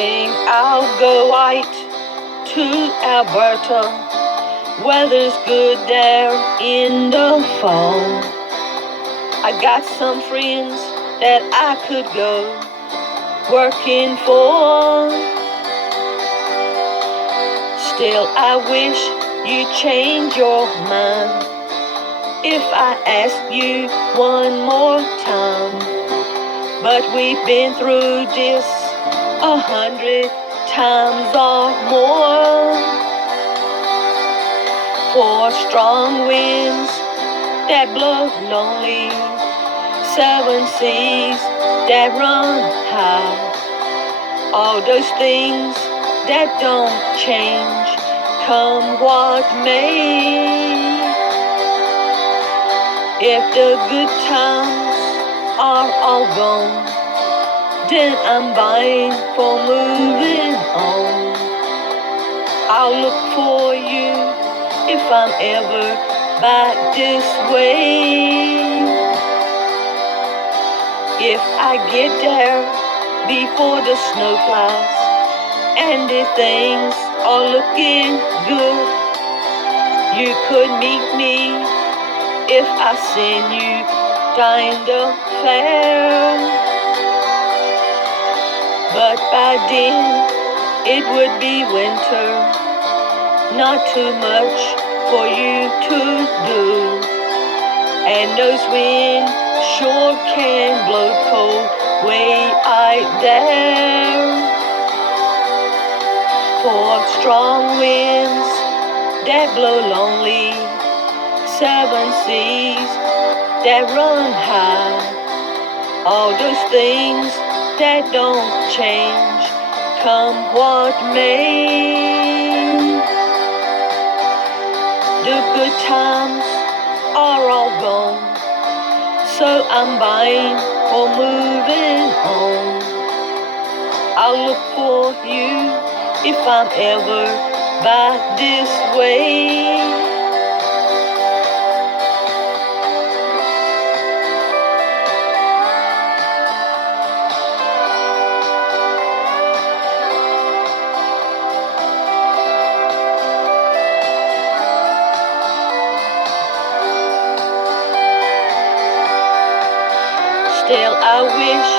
think I'll go out to Alberta. Weather's good there in the fall. I got some friends that I could go working for. Still, I wish you'd change your mind if I ask you one more time. But we've been through this 100 times or more. 4 strong winds that blow lonely, 7 seas that run high. All those things that don't change, come what may. If the good times are all gone, then I'm buying for moving on. I'll look for you if I'm ever back this way. If I get there before the snow flies and if things are looking good, you could meet me if I send you down the fair. But by then it would be winter, not too much for you to do. And those winds sure can blow cold way out there. 4 strong winds that blow lonely, 7 seas that run high. All those things that don't change, come what may. The good times are all gone, so I'm buying or moving on. I'll look for you if I'm ever back this way. Still, I wish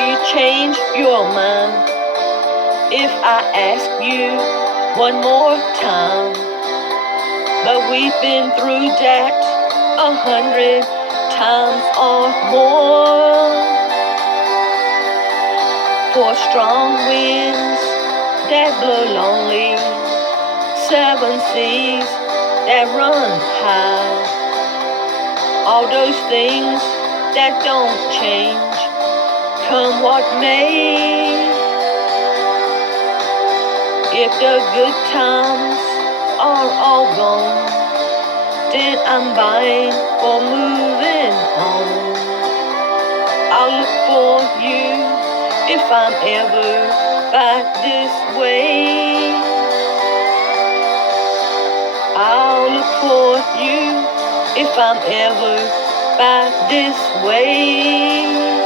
you'd change your mind if I ask you one more time. But we've been through that 100 times or more. 4 strong winds that blow lonely, 7 seas that run high. All those things that don't change, come what may. If the good times are all gone, then I'm buying or moving on. I'll look for you if I'm ever back this way. I'll look for you if I'm ever back this way.